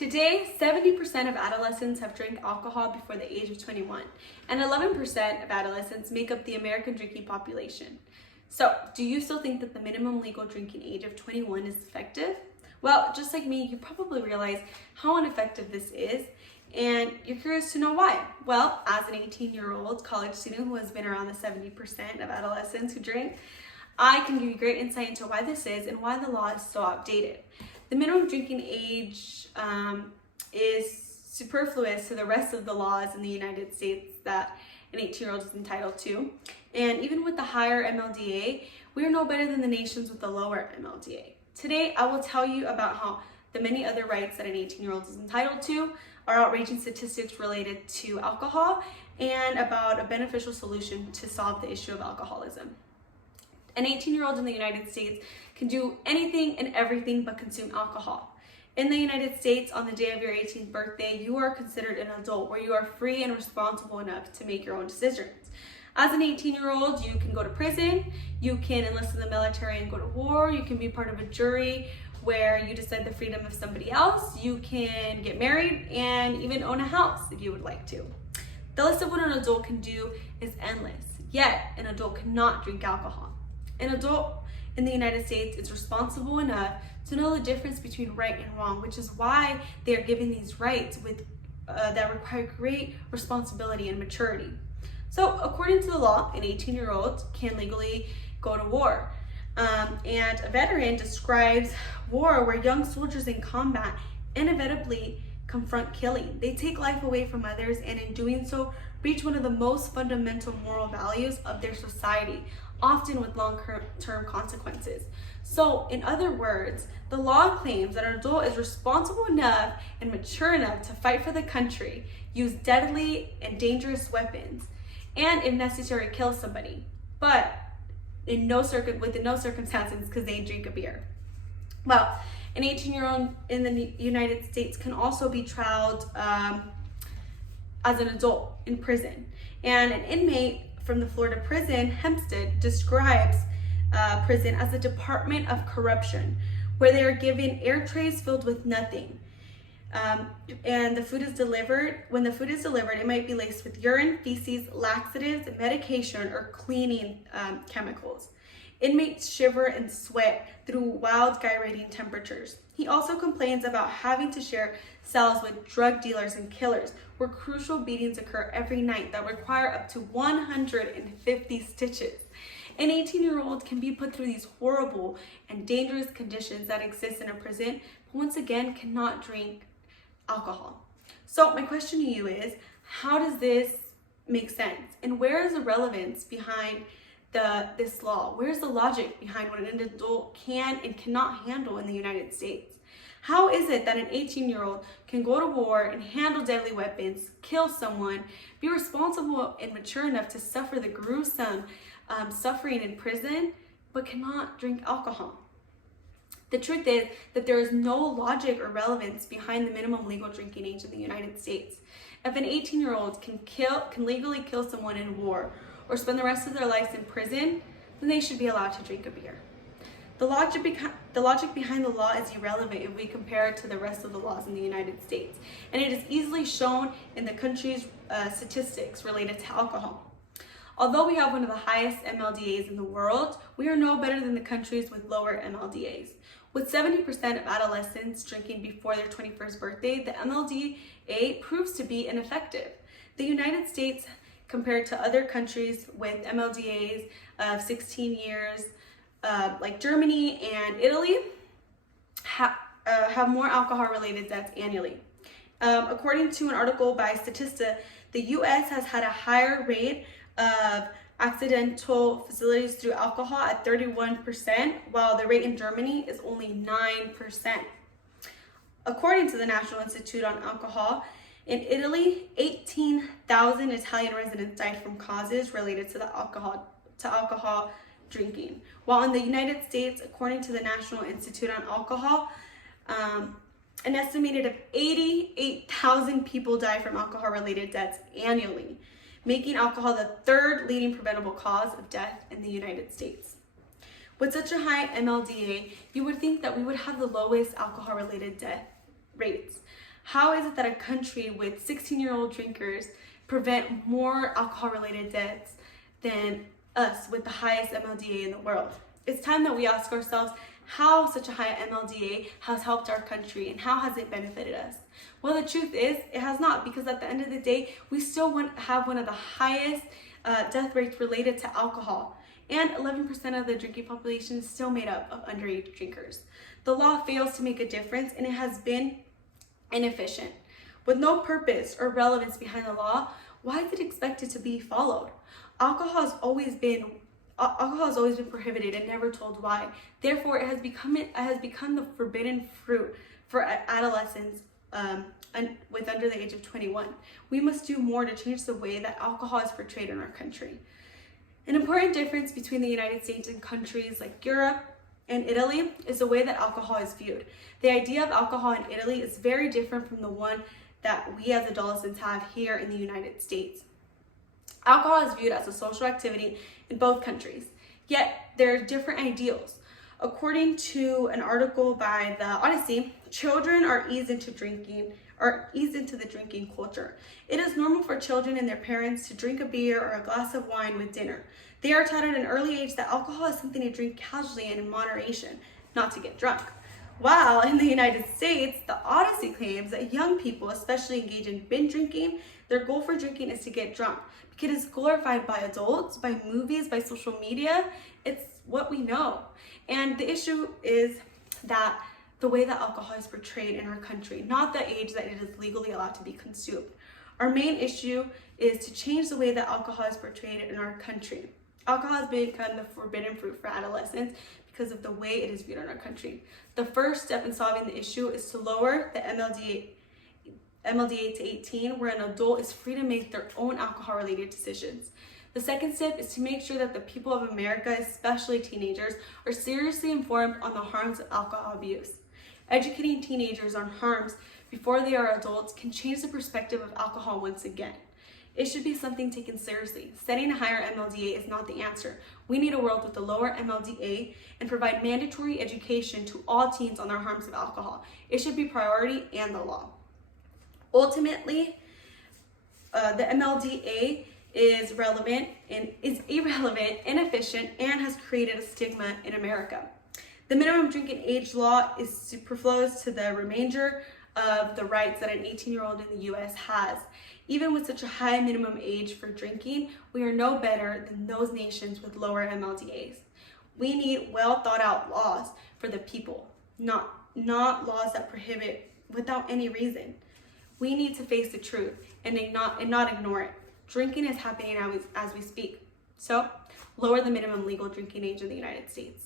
Today, 70% of adolescents have drank alcohol before the age of 21, and 11% of adolescents make up the American drinking population. So, do you still think that the minimum legal drinking age of 21 is effective? Well, just like me, you probably realize how ineffective this is, and you're curious to know why. Well, as an 18-year-old college student who has been around the 70% of adolescents who drink, I can give you great insight into why this is and why the law is so outdated. The minimum drinking age is superfluous to the rest of the laws in the United States that an 18-year-old is entitled to. And even with the higher MLDA, we are no better than the nations with the lower MLDA. Today, I will tell you about how the many other rights that an 18-year-old is entitled to, our outraging statistics related to alcohol, and about a beneficial solution to solve the issue of alcoholism. An 18-year-old in the United States can do anything and everything but consume alcohol. In the United States, on the day of your 18th birthday, you are considered an adult where you are free and responsible enough to make your own decisions. As an 18-year-old, you can go to prison, you can enlist in the military and go to war, you can be part of a jury where you decide the freedom of somebody else, you can get married, and even own a house if you would like to. The list of what an adult can do is endless, yet an adult cannot drink alcohol. An adult in the United States is responsible enough to know the difference between right and wrong, which is why they are given these rights that require great responsibility and maturity. So according to the law, an 18-year-old can legally go to war. And a veteran describes war where young soldiers in combat inevitably confront killing. They take life away from others, and in doing so, breach one of the most fundamental moral values of their society, often with long-term consequences. So, in other words, the law claims that an adult is responsible enough and mature enough to fight for the country, use deadly and dangerous weapons, and if necessary, kill somebody, but within no circumstances because they drink a beer. Well, an 18-year-old in the United States can also be trialed as an adult in prison. And an inmate from the Florida prison, Hempstead, describes prison as a department of corruption, where they are given air trays filled with nothing. And the food is delivered. When the food is delivered, it might be laced with urine, feces, laxatives, medication, or cleaning chemicals. Inmates shiver and sweat through wild, gyrating temperatures. He also complains about having to share cells with drug dealers and killers, where crucial beatings occur every night that require up to 150 stitches. An 18-year-old can be put through these horrible and dangerous conditions that exist in a prison, but once again cannot drink alcohol. So my question to you is, how does this make sense? And where is the relevance behind this law? Where's the logic behind what an adult can and cannot handle in the United States? How is it that an 18-year-old can go to war and handle deadly weapons, kill someone, be responsible and mature enough to suffer the gruesome suffering in prison, but cannot drink alcohol? The truth is that there is no logic or relevance behind the minimum legal drinking age in the United States. If an 18-year-old can legally kill someone in war or spend the rest of their lives in prison, then they should be allowed to drink a beer. The logic behind the law is irrelevant if we compare it to the rest of the laws in the United States, and it is easily shown in the country's statistics related to alcohol. Although we have one of the highest MLDAs in the world, we are no better than the countries with lower MLDAs. With 70% of adolescents drinking before their 21st birthday, the MLDA proves to be ineffective. The United States, compared to other countries with MLDAs of 16 years, like Germany and Italy, have more alcohol-related deaths annually. According to an article by Statista, the U.S. has had a higher rate of accidental fatalities through alcohol at 31%, while the rate in Germany is only 9%. According to the National Institute on Alcohol, in Italy, 18,000 Italian residents died from causes related to alcohol drinking. While in the United States, according to the National Institute on Alcohol, an estimated of 88,000 people die from alcohol-related deaths annually, making alcohol the third leading preventable cause of death in the United States. With such a high MLDA, you would think that we would have the lowest alcohol-related death rates. How is it that a country with 16-year-old drinkers prevent more alcohol-related deaths than us with the highest MLDA in the world? It's time that we ask ourselves how such a high MLDA has helped our country and how has it benefited us? Well, the truth is it has not, because at the end of the day, we still have one of the highest death rates related to alcohol. And 11% of the drinking population is still made up of underage drinkers. The law fails to make a difference, and it has been inefficient. With no purpose or relevance behind the law, why is it expected to be followed? Alcohol has always been prohibited and never told why. Therefore, it has become the forbidden fruit for adolescents with under the age of 21. We must do more to change the way that alcohol is portrayed in our country. An important difference between the United States and countries like Europe and Italy is the way that alcohol is viewed. The idea of alcohol in Italy is very different from the one that we as adolescents have here in the United States. Alcohol is viewed as a social activity in both countries, yet there are different ideals. According to an article by the Odyssey, children are eased into the drinking culture. It is normal for children and their parents to drink a beer or a glass of wine with dinner. They are taught at an early age that alcohol is something to drink casually and in moderation, not to get drunk. While in the United States, the Odyssey claims that young people, especially engage in binge drinking, their goal for drinking is to get drunk. Because it is glorified by adults, by movies, by social media. It's what we know. And the issue is that the way that alcohol is portrayed in our country, not the age that it is legally allowed to be consumed. Our main issue is to change the way that alcohol is portrayed in our country. Alcohol has become the forbidden fruit for adolescents because of the way it is viewed in our country. The first step in solving the issue is to lower the MLDA to 18, where an adult is free to make their own alcohol-related decisions. The second step is to make sure that the people of America, especially teenagers, are seriously informed on the harms of alcohol abuse. Educating teenagers on harms before they are adults can change the perspective of alcohol once again. It should be something taken seriously. Setting a higher MLDA is not the answer. We need a world with a lower MLDA and provide mandatory education to all teens on their harms of alcohol. It should be priority and the law. Ultimately, the MLDA is irrelevant, inefficient, and has created a stigma in America. The minimum drinking age law is superfluous to the remainder of the rights that an 18-year-old in the U.S. has. Even with such a high minimum age for drinking, we are no better than those nations with lower MLDAs. We need well thought out laws for the people, not laws that prohibit without any reason. We need to face the truth and not ignore it. Drinking is happening as we speak. So, lower the minimum legal drinking age in the United States.